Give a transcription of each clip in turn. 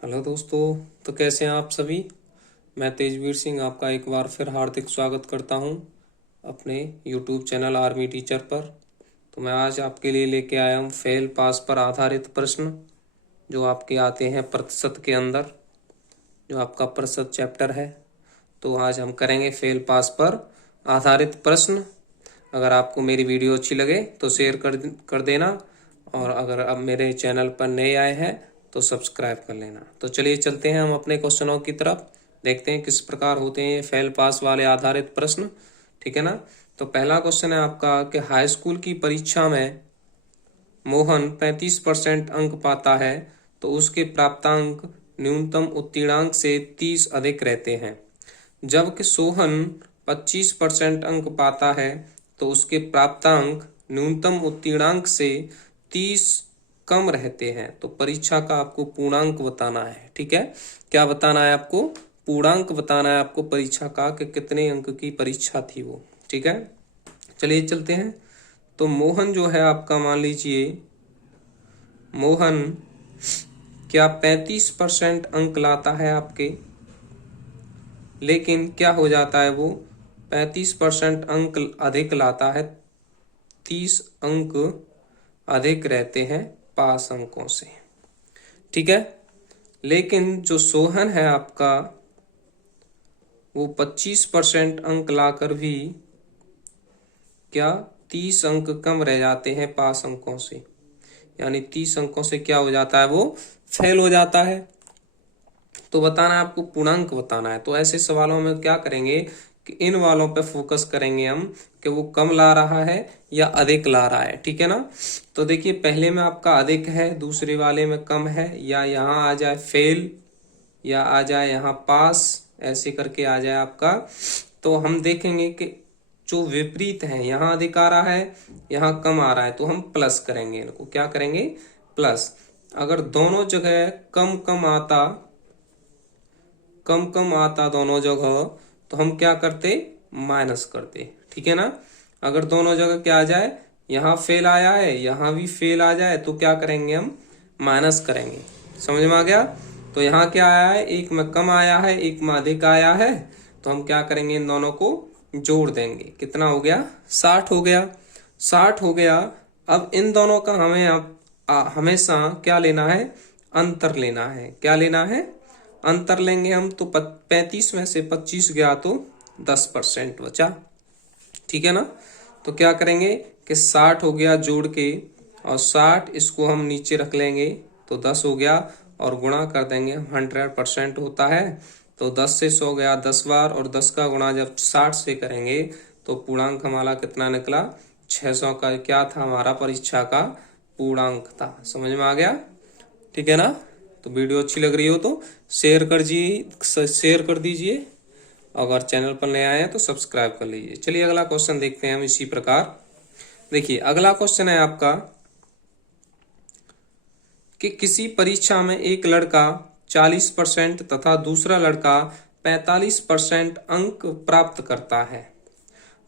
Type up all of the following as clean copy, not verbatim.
Hello दोस्तों। तो कैसे हैं आप सभी। मैं तेजवीर सिंह आपका एक बार फिर हार्दिक स्वागत करता हूं अपने यूट्यूब चैनल आर्मी टीचर पर। तो मैं आज आपके लिए लेके आया हूं फेल पास पर आधारित प्रश्न जो आपके आते हैं प्रतिशत के अंदर, जो आपका प्रतिशत चैप्टर है। तो आज हम करेंगे फेल पास पर आधारित प्रश्न। अगर आपको मेरी वीडियो अच्छी लगे तो शेयर कर देना, और अगर अब मेरे चैनल पर नए आए हैं तो सब्सक्राइब कर लेना। तो चलिए चलते हैं हम अपने क्वेश्चनों की तरफ, देखते हैं किस प्रकार होते हैं ये फेल पास वाले आधारित प्रश्न। ठीक है ना। तो पहला क्वेश्चन है आपका कि हाई स्कूल की परीक्षा में मोहन 35% अंक पाता है तो उसके प्राप्तांक न्यूनतम उत्तीर्णांक से 30 अधिक रहते हैं, जबकि सोहन 25% अंक पाता है तो उसके प्राप्तांक न्यूनतम उत्तीर्णांक से 30 कम रहते हैं। तो परीक्षा का आपको पूर्णांक बताना है। ठीक है, क्या बताना है आपको? पूर्णांक बताना है आपको परीक्षा का कि कितने अंक की परीक्षा थी वो। ठीक है, चलिए चलते हैं। तो मोहन जो है आपका, मान लीजिए मोहन क्या 35% अंक लाता है आपके, लेकिन क्या हो जाता है वो 35% अंक अधिक लाता है, 30 अंक अधिक रहते हैं पास अंकों से। ठीक है, लेकिन जो सोहन है आपका वो 25% अंक लाकर भी क्या 30 अंक कम रह जाते हैं पास अंकों से, यानी 30 अंकों से क्या हो जाता है वो फेल हो जाता है। तो बताना है आपको, पूर्णांक बताना है। तो ऐसे सवालों में क्या करेंगे कि इन वालों पे फोकस करेंगे हम कि वो कम ला रहा है या अधिक ला रहा है। ठीक है ना। तो देखिए पहले में आपका अधिक है, दूसरे वाले में कम है, या यहाँ आ जाए फेल या आ जाए यहाँ पास, ऐसे करके आ जाए आपका। तो हम देखेंगे कि जो विपरीत है, यहाँ अधिक आ रहा है यहाँ कम आ रहा है, तो हम प्लस करेंगे इनको। क्या करेंगे? प्लस। अगर दोनों जगह कम कम आता दोनों जगह, तो हम क्या करते? माइनस करते। ठीक है ना। अगर दोनों जगह क्या आ जाए, यहाँ फेल आया है यहाँ भी फेल आ जाए, तो क्या करेंगे? हम माइनस करेंगे। समझ में आ गया। तो यहाँ क्या आया है, एक में कम आया है एक में अधिक आया है, तो हम क्या करेंगे? इन दोनों को जोड़ देंगे। कितना हो गया? 60 हो गया। 60 हो गया। अब इन दोनों का हमें हमेशा क्या लेना है? अंतर लेना है। क्या लेना है? अंतर लेंगे हम। तो 35 में से 25 गया तो 10% बचा। ठीक है ना। तो क्या करेंगे कि 60 हो गया जोड़ के, और 60 इसको हम नीचे रख लेंगे तो 10 हो गया, और गुणा कर देंगे। 100% होता है तो 10 से 100 गया 10 बार, और 10 का गुणा जब 60 से करेंगे तो पूर्णांक हमारा कितना निकला? 600 का क्या था हमारा परीक्षा का पूर्णांक था। समझ में आ गया। ठीक है ना। तो वीडियो अच्छी लग रही हो तो शेयर कर दीजिए। अगर चैनल पर नए आए हैं तो सब्सक्राइब कर लीजिए। चलिए अगला क्वेश्चन देखते हैं हम इसी प्रकार। देखिए अगला क्वेश्चन है आपका कि किसी परीक्षा में एक लड़का 40% तथा दूसरा लड़का 45% अंक प्राप्त करता है।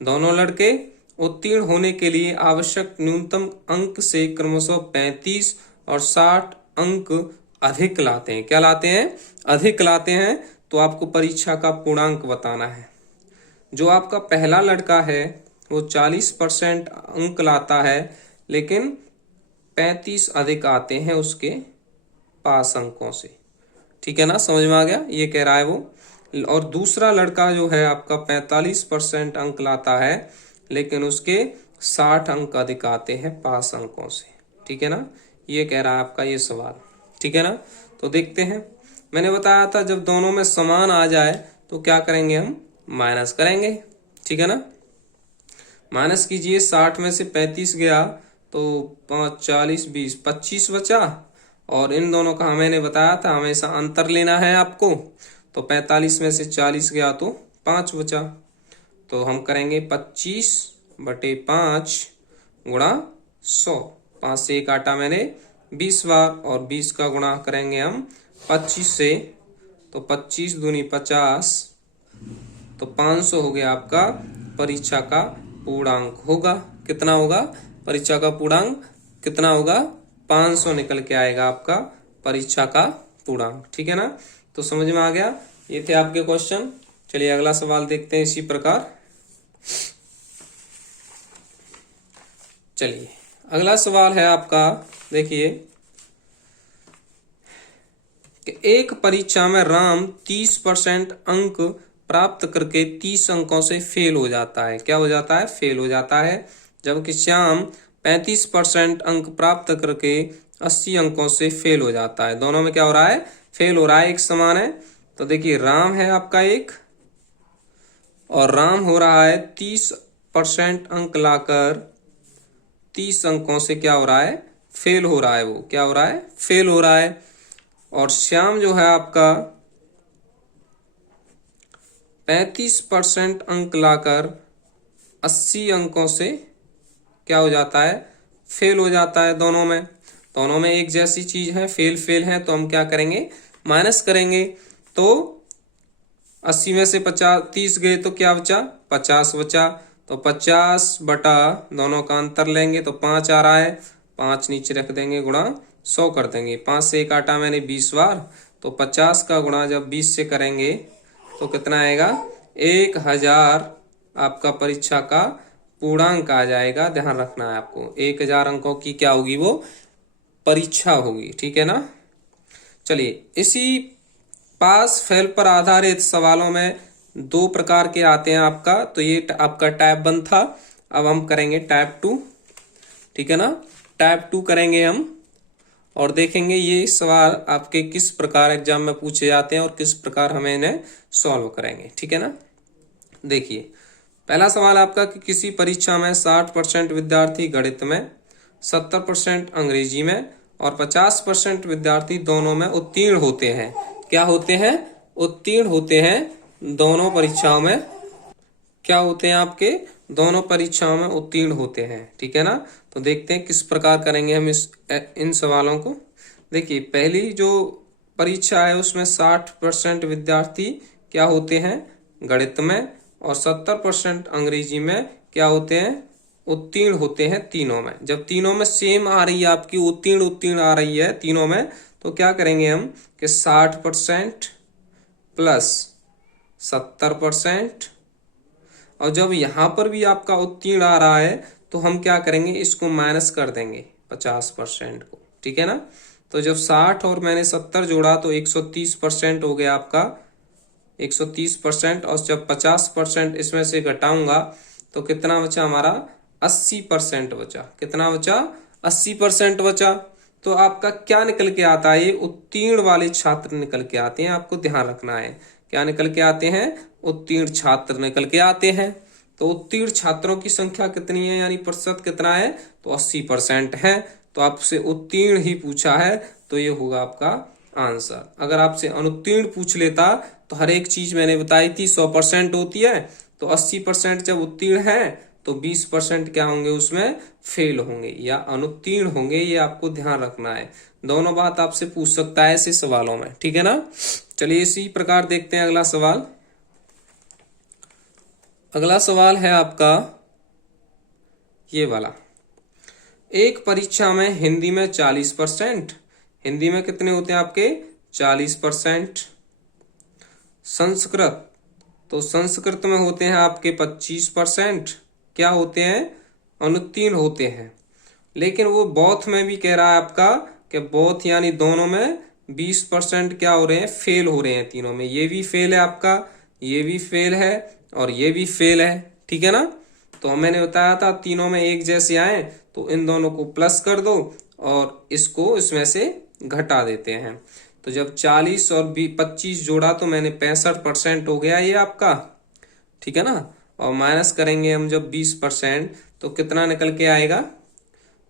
दोनों लड़के उत्तीर्ण होने के लिए आवश्यक न्यूनतम अंक से क्रमशः 35 और 60 अंक अधिक लाते हैं। क्या लाते हैं? अधिक लाते हैं। तो आपको परीक्षा का पूर्णांक बताना है। जो आपका पहला लड़का है वो 40% अंक लाता है, लेकिन 35 अधिक आते हैं उसके पास अंकों से। ठीक है ना। समझ में आ गया, ये कह रहा है वो। और दूसरा लड़का जो है आपका 45% अंक लाता है, लेकिन उसके 60 अंक अधिक आते हैं पास अंकों से। ठीक है ना, ये कह रहा है आपका ये सवाल। ठीक है ना। तो देखते हैं, मैंने बताया था जब दोनों में समान आ जाए तो क्या करेंगे? हम माइनस करेंगे। ठीक है ना। माइनस कीजिए, 60 में से 35 गया तो 5 40 20 25 बचा, और इन दोनों का मैंने बताया था हमेशा अंतर लेना है आपको। तो 45 में से 40 गया तो 5 बचा। तो हम करेंगे 25/5 गुणा 100। 5 से 1 काटा मैंने 20 बार, और 20 का गुणा करेंगे हम 25 से, तो 25 दूनी 50, तो 500 हो गया आपका परीक्षा का पूर्णांक। होगा कितना? होगा परीक्षा का पूर्णांक कितना होगा? 500 निकल के आएगा आपका परीक्षा का पूर्णांक। ठीक है ना, तो समझ में आ गया। ये थे आपके क्वेश्चन। चलिए अगला सवाल देखते हैं इसी प्रकार। चलिए अगला सवाल है आपका, देखिए कि एक परीक्षा में राम 30% अंक प्राप्त करके 30 अंकों से फेल हो जाता है। क्या हो जाता है? फेल हो जाता है। जबकि श्याम 35% अंक प्राप्त करके 80 अंकों से फेल हो जाता है। दोनों में क्या हो रहा है? फेल हो रहा है, एक समान है। तो देखिए राम है आपका एक, और राम हो रहा है 30% अंक लाकर 30 अंकों से क्या हो रहा है? फेल हो रहा है। वो क्या हो रहा है? फेल हो रहा है। और श्याम जो है आपका 35% अंक लाकर 80 अंकों से क्या हो जाता है? फेल हो जाता है। दोनों में एक जैसी चीज है, फेल फेल है, तो हम क्या करेंगे? माइनस करेंगे। तो 80 में से 30 गए तो क्या बचा? 50 बचा। तो 50 बटा दोनों का अंतर लेंगे तो 5 आ रहा है। 5 नीचे रख देंगे, गुणा 100 कर देंगे। 5 से 1 काटा मैंने 20 बार, तो 50 का गुणा जब 20 से करेंगे तो कितना आएगा? 1000 आपका परीक्षा का पूर्णांक आ जाएगा। ध्यान रखना है आपको, 1000 अंकों की क्या होगी? वो परीक्षा होगी। ठीक है ना। चलिए इसी पास फेल पर आधारित सवालों में 2 प्रकार के आते हैं आपका। तो ये आपका टाइप 1 था। अब हम करेंगे टाइप 2। ठीक है ना, टाइप 2 करेंगे हम, और देखेंगे ये सवाल आपके किस प्रकार एग्जाम में पूछे जाते हैं और किस प्रकार हमें इन्हें सॉल्व करेंगे। ठीक है ना। देखिए पहला सवाल आपका कि किसी परीक्षा में 60% विद्यार्थी गणित में, 70% अंग्रेजी में और 50% विद्यार्थी दोनों में उत्तीर्ण होते हैं। क्या होते हैं? उत्तीर्ण होते हैं। दोनों परीक्षाओं में क्या होते हैं? आपके दोनों परीक्षाओं में उत्तीर्ण होते हैं। ठीक है ना। तो देखते हैं किस प्रकार करेंगे हम इन सवालों को। देखिए पहली जो परीक्षा है उसमें 60% विद्यार्थी क्या होते हैं? गणित में, और 70% अंग्रेजी में क्या होते हैं? उत्तीर्ण होते हैं तीनों में। जब तीनों में सेम आ रही है आपकी, उत्तीर्ण उत्तीर्ण आ रही है तीनों में, तो क्या करेंगे हम कि 60% प्लस 70%, और जब यहां पर भी आपका उत्तीर्ण आ रहा है तो हम क्या करेंगे? इसको माइनस कर देंगे 50% को। ठीक है ना। तो जब 60 और मैंने 70 जोड़ा तो 130% हो गया आपका, 130%। और जब 50% इसमें से घटाऊंगा तो कितना बचा हमारा? 80% बचा। कितना बचा? 80% बचा। तो आपका क्या निकल के आता है? ये उत्तीर्ण वाले छात्र निकल के आते हैं। आपको ध्यान रखना है, क्या निकल के आते हैं? उत्तीर्ण छात्र निकल के आते हैं। तो उत्तीर्ण छात्रों की संख्या कितनी है, यानी प्रतिशत कितना है? तो 80% है। तो आपसे उत्तीर्ण ही पूछा है, तो ये होगा आपका आंसर। अगर आपसे अनुत्तीर्ण पूछ लेता तो हर एक चीज मैंने बताई थी 100% होती है, तो 80% जब उत्तीर्ण है तो 20% क्या होंगे? उसमें फेल होंगे या अनुत्तीर्ण होंगे। ये आपको ध्यान रखना है। दोनों बात आपसे पूछ सकता है ऐसे सवालों में। ठीक है ना। चलिए इसी प्रकार देखते हैं अगला सवाल। अगला सवाल है आपका ये वाला। एक परीक्षा में हिंदी में 40%, हिंदी में कितने होते हैं आपके? 40%। संस्कृत, तो संस्कृत में होते हैं आपके 25%। क्या होते हैं? अनुत्तीर्ण होते हैं। लेकिन वो बौद्ध में भी कह रहा है आपका कि बौद्ध यानी दोनों में 20% क्या हो रहे हैं? फेल हो रहे हैं तीनों में। ये भी फेल है आपका, ये भी फेल है, और ये भी फेल है। ठीक है ना। तो मैंने बताया था तीनों में एक जैसे आए तो इन दोनों को प्लस कर दो और इसको इसमें से घटा देते हैं। तो जब 40 और 25 जोड़ा तो मैंने 65% हो गया ये आपका। ठीक है ना। और माइनस करेंगे हम जब 20% तो कितना निकल के आएगा?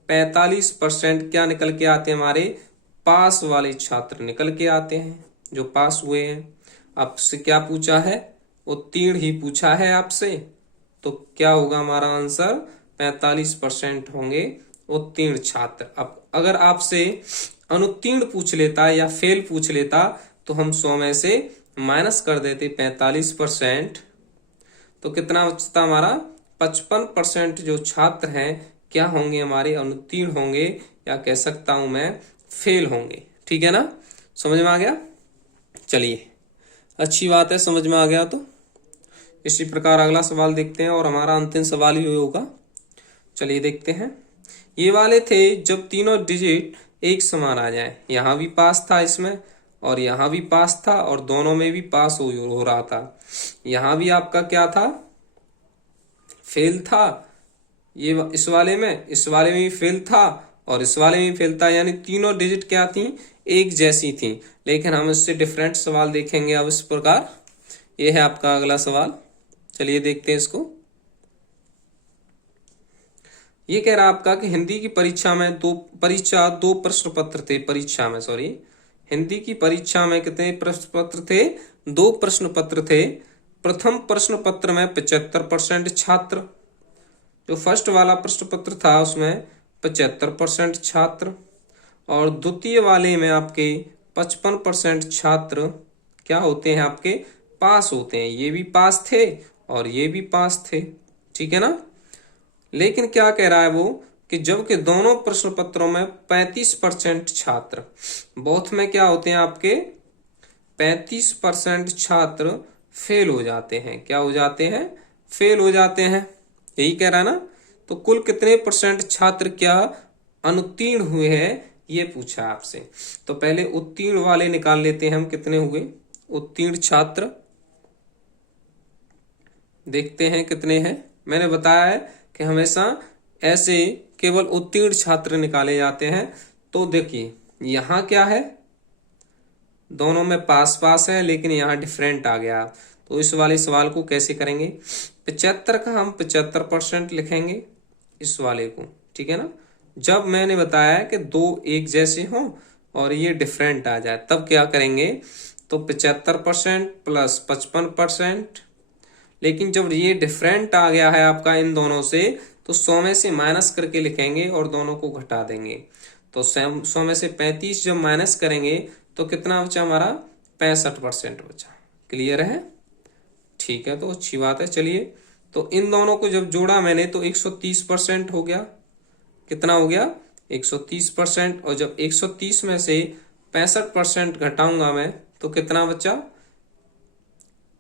45% क्या निकल के आते हैं हमारे? पास वाले छात्र निकल के आते हैं, जो पास हुए हैं। आपसे क्या पूछा है? उत्तीर्ण ही पूछा है आपसे। तो क्या होगा हमारा आंसर? 45% होंगे उत्तीर्ण छात्र। अब अगर आपसे अनुत्तीर्ण पूछ लेता या फेल पूछ लेता तो हम 100 में से माइनस कर देते 45%, तो कितना बचता हमारा? 55% जो छात्र हैं क्या होंगे? हमारे अनुत्तीर्ण होंगे, या कह सकता हूं मैं फेल होंगे। ठीक है ना। समझ में आ गया? चलिए, अच्छी बात है, समझ में आ गया। तो इसी प्रकार अगला सवाल देखते हैं और हमारा अंतिम सवाल ही होगा। चलिए देखते हैं। ये वाले थे जब तीनों डिजिट एक समान आ जाए, यहाँ भी पास था इसमें और यहाँ भी पास था और दोनों में भी पास हो रहा था। यहाँ भी आपका क्या था, फेल था। ये इस वाले में भी फेल था और इस वाले में भी फेल था, यानी तीनों डिजिट क्या थी, एक जैसी थी। लेकिन हम इससे डिफरेंट सवाल देखेंगे अब इस प्रकार। ये है आपका अगला सवाल। चलिए देखते हैं इसको। ये कह रहा आपका कि हिंदी की परीक्षा में दो प्रश्न पत्र थे। हिंदी की परीक्षा में कितने प्रश्न पत्र थे? 2 प्रश्न पत्र थे। प्रथम प्रश्न पत्र में 75% छात्र, जो फर्स्ट वाला प्रश्न पत्र था उसमें 75% छात्र, और द्वितीय वाले में आपके 55% छात्र क्या होते हैं, आपके पास होते हैं। ये भी पास थे और ये भी पास थे, ठीक है ना। लेकिन क्या कह रहा है वो कि जबकि दोनों प्रश्न पत्रों में 35% छात्र, बोथ में क्या होते हैं आपके 35% छात्र फेल हो जाते हैं। क्या हो जाते हैं? फेल हो जाते हैं। यही कह रहा है ना। तो कुल कितने परसेंट छात्र क्या अनुत्तीर्ण हुए हैं, ये पूछा आपसे। तो पहले उत्तीर्ण वाले निकाल लेते हैं हम, कितने हुए उत्तीर्ण छात्र, देखते हैं कितने हैं। मैंने बताया है कि हमेशा ऐसे केवल उत्तीर्ण छात्र निकाले जाते हैं। तो देखिए यहाँ क्या है, दोनों में पास पास है लेकिन यहाँ डिफरेंट आ गया। तो इस वाले सवाल को कैसे करेंगे, 75 का हम 75% लिखेंगे इस वाले को, ठीक है ना। जब मैंने बताया कि 2 एक जैसे हों और ये डिफरेंट आ जाए तब क्या करेंगे, तो 75% प्लस 55%। लेकिन जब ये डिफरेंट आ गया है आपका इन दोनों से, तो 100 में से माइनस करके लिखेंगे और दोनों को घटा देंगे। तो 100 में से 35 जब माइनस करेंगे तो कितना बचा हमारा, 65% बचा। क्लियर है? ठीक है, तो अच्छी बात है। चलिए, तो इन दोनों को जब जोड़ा मैंने तो 130% हो गया। कितना हो गया? 130%। और जब 130 में से 65% घटाऊंगा मैं तो कितना बचा,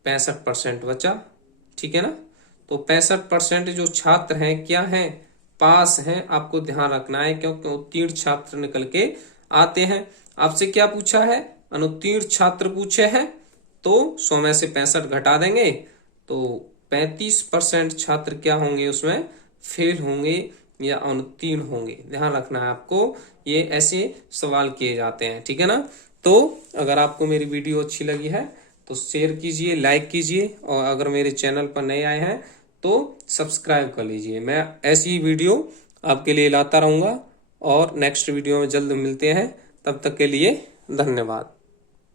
65% बचा, ठीक है ना। तो 65% जो छात्र हैं क्या हैं, पास हैं। आपको ध्यान रखना है क्योंकि उत्तीर्ण छात्र निकल के आते हैं। आपसे क्या पूछा है, अनुत्तीर्ण छात्र पूछे हैं। तो 100 में से 65 घटा देंगे तो 35% छात्र क्या होंगे, उसमें फेल होंगे या अनुत्तीर्ण होंगे। ध्यान रखना है आपको, ये ऐसे सवाल किए जाते हैं, ठीक है ना। तो अगर आपको मेरी वीडियो अच्छी लगी है तो शेयर कीजिए, लाइक कीजिए, और अगर मेरे चैनल पर नए आए हैं तो सब्सक्राइब कर लीजिए। मैं ऐसी वीडियो आपके लिए लाता रहूँगा और नेक्स्ट वीडियो में जल्द मिलते हैं। तब तक के लिए धन्यवाद।